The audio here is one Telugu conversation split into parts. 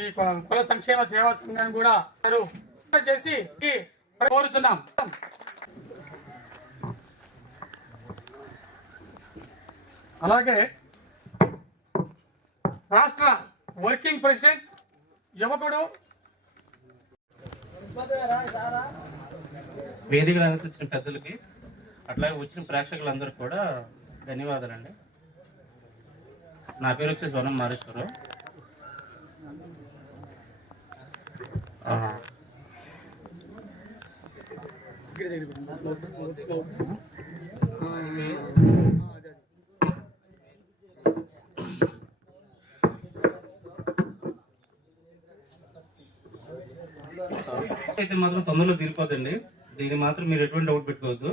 ఈ కుల సంక్షేమ సేవా సంఘాన్ని కూడా చేసి కోరుతున్నాం. అలాగే రాష్ట్ర వర్కింగ్ ప్రెసిడెంట్ యువకుడు వేదికలు అలంకరించిన పెద్దలకి అట్లాగే వచ్చిన ప్రేక్షకులందరికీ కూడా ధన్యవాదాలండి. నా పేరు వచ్చేసి వనం మారేశ్వరరావు. అయితే మాత్రం తొందరలో తీరిపోదండి. దీన్ని మాత్రం మీరు ఎటువంటి డౌట్ పెట్టుకోవద్దు.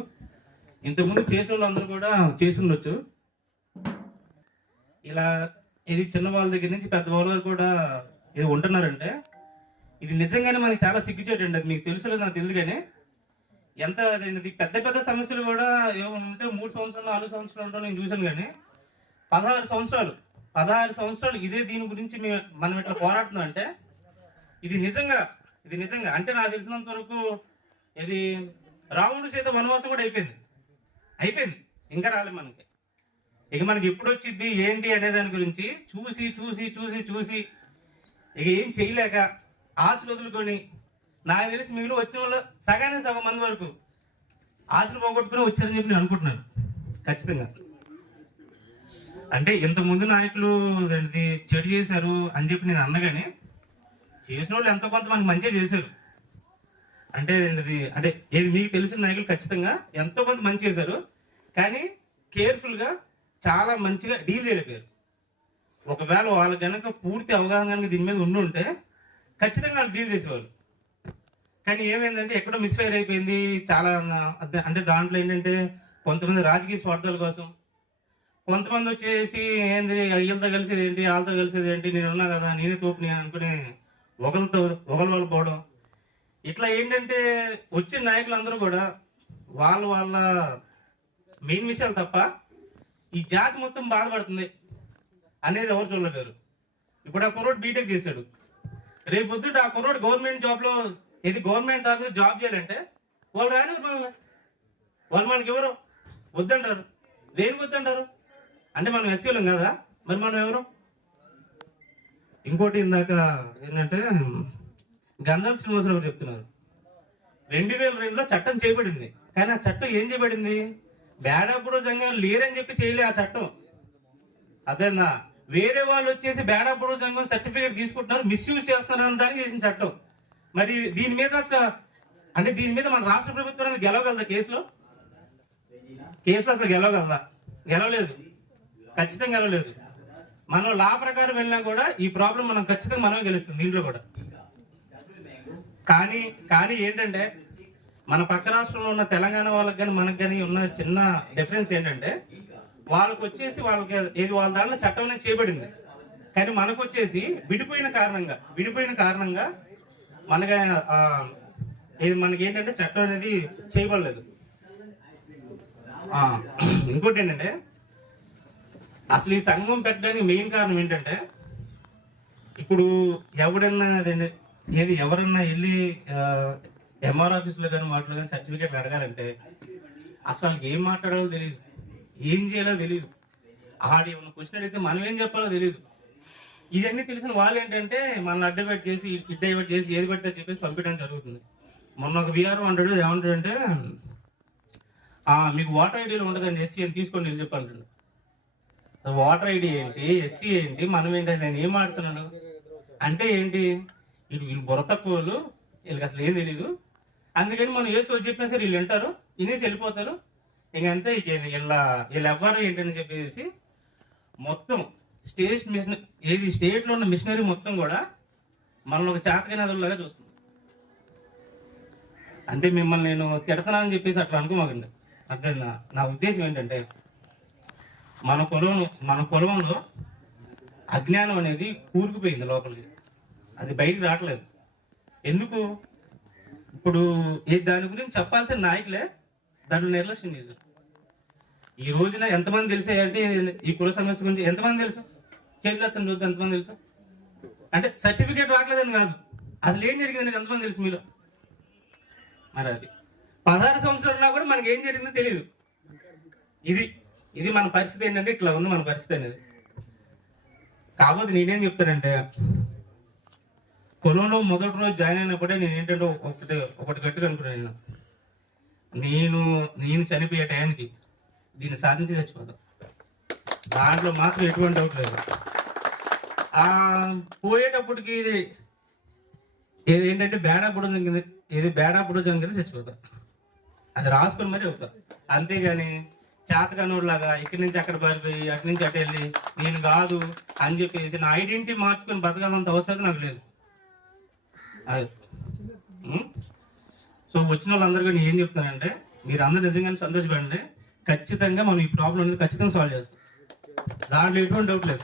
ఇంతకుముందు చేసిన వాళ్ళందరూ కూడా చేసి ఉండొచ్చు. ఇలా ఇది చిన్న వాళ్ళ దగ్గర నుంచి పెద్ద వాళ్ళ వరకు కూడా ఇది ఉంటున్నారంటే ఇది నిజంగానే మనకి చాలా సిగ్గుచేటండి. అది మీకు తెలుసు నాకు తెలియదు, కానీ ఎంత పెద్ద పెద్ద సమస్యలు కూడా ఉంటే 3 సంవత్సరాలు 4 సంవత్సరాలు ఉంటాం నేను చూశాను. కానీ 16 సంవత్సరాలు ఇదే దీని గురించి మనం ఇట్లా పోరాడుతున్నాం అంటే ఇది నిజంగా అంటే నాకు తెలిసినంత వరకు ఇది రావణుడు సీత వనవాసం కూడా అయిపోయింది. ఇంకా రాలేదు మనకి. ఇక మనకి ఎప్పుడు వచ్చింది ఏంటి అనే దాని గురించి చూసి ఇక ఏం చేయలేక ఆశలు వదులుకొని నాకు తెలిసి మీరు వచ్చిన వాళ్ళు సగం మంది వరకు ఆశలు పోగొట్టుకుని వచ్చారని చెప్పి నేను అనుకుంటున్నాను ఖచ్చితంగా. అంటే ఇంతకుముందు నాయకులు చెడు చేశారు అని చెప్పి నేను అన్నగానే చేసిన వాళ్ళు ఎంతో కొంత మనకు మంచిగా చేశారు. అంటే ఏది మీకు తెలిసిన నాయకులు ఖచ్చితంగా ఎంతో కొంత మంచి చేశారు. కానీ కేర్ఫుల్గా చాలా మంచిగా డీల్ చేయలేకపోయారు. ఒకవేళ వాళ్ళకి కనుక పూర్తి అవగాహన దీని మీద ఉండుంటే ఖచ్చితంగా వాళ్ళు డీల్ చేసేవాళ్ళు. కానీ ఏమైందంటే ఎక్కడో మిస్ఫైర్ అయిపోయింది చాలా. అంటే దాంట్లో ఏంటంటే కొంతమంది రాజకీయ స్వార్థాల కోసం, కొంతమంది వచ్చేసి ఏంది వీళ్ళతో కలిసేది ఏంటి వాళ్ళతో కలిసేది ఏంటి, నేను ఉన్నా కదా నేనే తోపుని అనుకుని ఒకళ్ళు పోవడం. ఇట్లా ఏంటంటే వచ్చిన నాయకులందరూ కూడా వాళ్ళ మెయిన్ విషయాలు తప్ప ఈ జాతి మొత్తం బాధపడుతుంది అనేది ఎవరు చూడలేరు. ఇప్పుడు ఆ కుర్రోడు బీటెక్ చేశాడు, రేపు పొద్దుట ఆ కుర్రోడు గవర్నమెంట్ జాబ్లో గవర్నమెంట్ ఆఫీస్ జాబ్ చేయాలంటే వాళ్ళు రాని వాళ్ళు మనకి ఎవరు వద్దంటారు. దేనికి వద్దంటారు అంటే మనం ఎస్సీలం కదా, మరి మనం ఎవరు? ఇంకోటి ఇందాక ఏంటంటే గంధం శ్రీనివాసరావు చెప్తున్నారు 2002లో చట్టం చేయబడింది. కానీ ఆ చట్టం ఏం చేయబడింది? బేడాపుడు జంగం లేరని చెప్పి చేయలే ఆ చట్టం. అదేనా వేరే వాళ్ళు వచ్చేసి బేడాపుడు జంగం సర్టిఫికేట్ తీసుకుంటున్నారు, మిస్యూజ్ చేస్తున్నారు అని దానికి చేసిన చట్టం. మరి దీని మీద మన రాష్ట్ర ప్రభుత్వం అనేది గెలవగలదా? కేసులో అసలు గెలవలేదు, ఖచ్చితంగా గెలవలేదు. మనం లా ప్రకారం వెళ్ళినా కూడా ఈ ప్రాబ్లం మనం ఖచ్చితంగా మనమే గెలుస్తుంది దీంట్లో కూడా. కానీ ఏంటంటే మన పక్క రాష్ట్రంలో ఉన్న తెలంగాణ వాళ్ళకి కానీ మనకు కానీ ఉన్న చిన్న డిఫరెన్స్ ఏంటంటే వాళ్ళకి వచ్చేసి వాళ్ళ దాంట్లో చట్టం అనేది చేయబడింది. కానీ మనకు వచ్చేసి విడిపోయిన కారణంగా మనకి ఏంటంటే చట్టం అనేది చేయబడలేదు. ఇంకోటి ఏంటంటే అసలు ఈ సంఘం పెట్టడానికి మెయిన్ కారణం ఏంటంటే ఇప్పుడు ఎవరన్నా వెళ్ళి ఎంఆర్ ఆఫీస్లో కానీ వాటిలో కానీ సర్టిఫికేట్లు అడగాలంటే అసలు ఏం మాట్లాడాలో తెలియదు, ఏం చేయాలో తెలియదు. ఏమన్నా క్వశ్చన్ అడిగితే మనం ఏం చెప్పాలో తెలియదు. ఇవన్నీ తెలిసిన వాళ్ళు ఏంటంటే మనల్ని అడ్డబెట్ చేసి ఏది పట్టే చెప్పేసి పంపించడం జరుగుతుంది. మొన్న ఒక వీఆర్ఓ అంటాడు, ఏమంటాడంటే మీకు వాటర్ ఐడీలో ఉండదండి, ఎస్సీ అని తీసుకోండి అని చెప్పి అంటాడు. వాటర్ ఐడి ఏంటి, ఎస్సీ ఏంటి, మనం ఏంటంటే నేను ఏం ఆడుతున్నాను అంటే ఏంటి, వీళ్ళు బుర్ర తక్కువ వాళ్ళు, వీళ్ళకి అసలు ఏం తెలీదు. అందుకని మనం ఏ సోది చెప్పినా సరే వీళ్ళు వింటారు, వినేసి వెళ్ళిపోతారు. ఇంకంతే వీళ్ళు ఎవ్వరు ఏంటని చెప్పేసి మొత్తం స్టేట్లో ఉన్న మిషనరీ మొత్తం కూడా మనల్ని ఒక చాతకనాథుల్లాగా చూస్తుంది. అంటే మిమ్మల్ని నేను తిడతానని చెప్పేసి అట్లా అనుకోమాకండి. అర్థం నా ఉద్దేశం ఏంటంటే మన పొలంలో అజ్ఞానం అనేది కూరుకుపోయింది లోపలికి, అది బయటికి రావట్లేదు. ఎందుకు? ఇప్పుడు దాని గురించి చెప్పాల్సిన నాయకులే దాన్ని నిర్లక్ష్యం చేశారు. ఈ రోజున ఎంతమంది తెలిసాయంటే ఈ కుల సమస్య గురించి ఎంతమంది తెలుసు? చేతులెత్తండి చూద్దాం, ఎంతమంది తెలుసు? అంటే సర్టిఫికేట్ రావట్లేదని కాదు, అసలు ఏం జరిగిందని ఎంతమంది తెలుసు మీలో? మరి అది 16 సంవత్సరాల్లో కూడా మనకి ఏం జరిగిందో తెలియదు. ఇది మన పరిస్థితి ఏంటంటే ఇట్లా ఉంది మన పరిస్థితి అనేది. కాకపోతే నేనేం చెప్తానంటే, కులంలో మొదటి రోజు జాయిన్ అయినప్పుడే నేను ఏంటంటే ఒకటి గట్టిగా అనుకున్నాను, నేను చనిపోయే టయానికి దీన్ని సాధించి చచ్చిపోతాను, దాంట్లో మాత్రం ఎటువంటి డౌట్ లేదు. పోయేటప్పటికి ఇది ఏంటంటే బేడా బుడజం కింద చచ్చిపోతాం, అది రాసుకొని మరీ అవుతా. అంతేగాని చేతకానోళ్ళలాగా ఇక్కడి నుంచి అక్కడ పారిపోయి అక్కడి నుంచి అటు వెళ్ళి నేను కాదు అని చెప్పేసి నా ఐడెంటిటీ మార్చుకొని బతకాలంత అవసరం నాకు లేదు. అది సో వచ్చిన వాళ్ళందరూ నేను ఏం చెప్తానంటే, మీరు అందరూ నిజంగానే సంతోషపడండి. ఖచ్చితంగా మనం ఈ ప్రాబ్లం అనేది ఖచ్చితంగా సాల్వ్ చేస్తాం, దాంట్లో ఎటువంటి డౌట్ లేదు.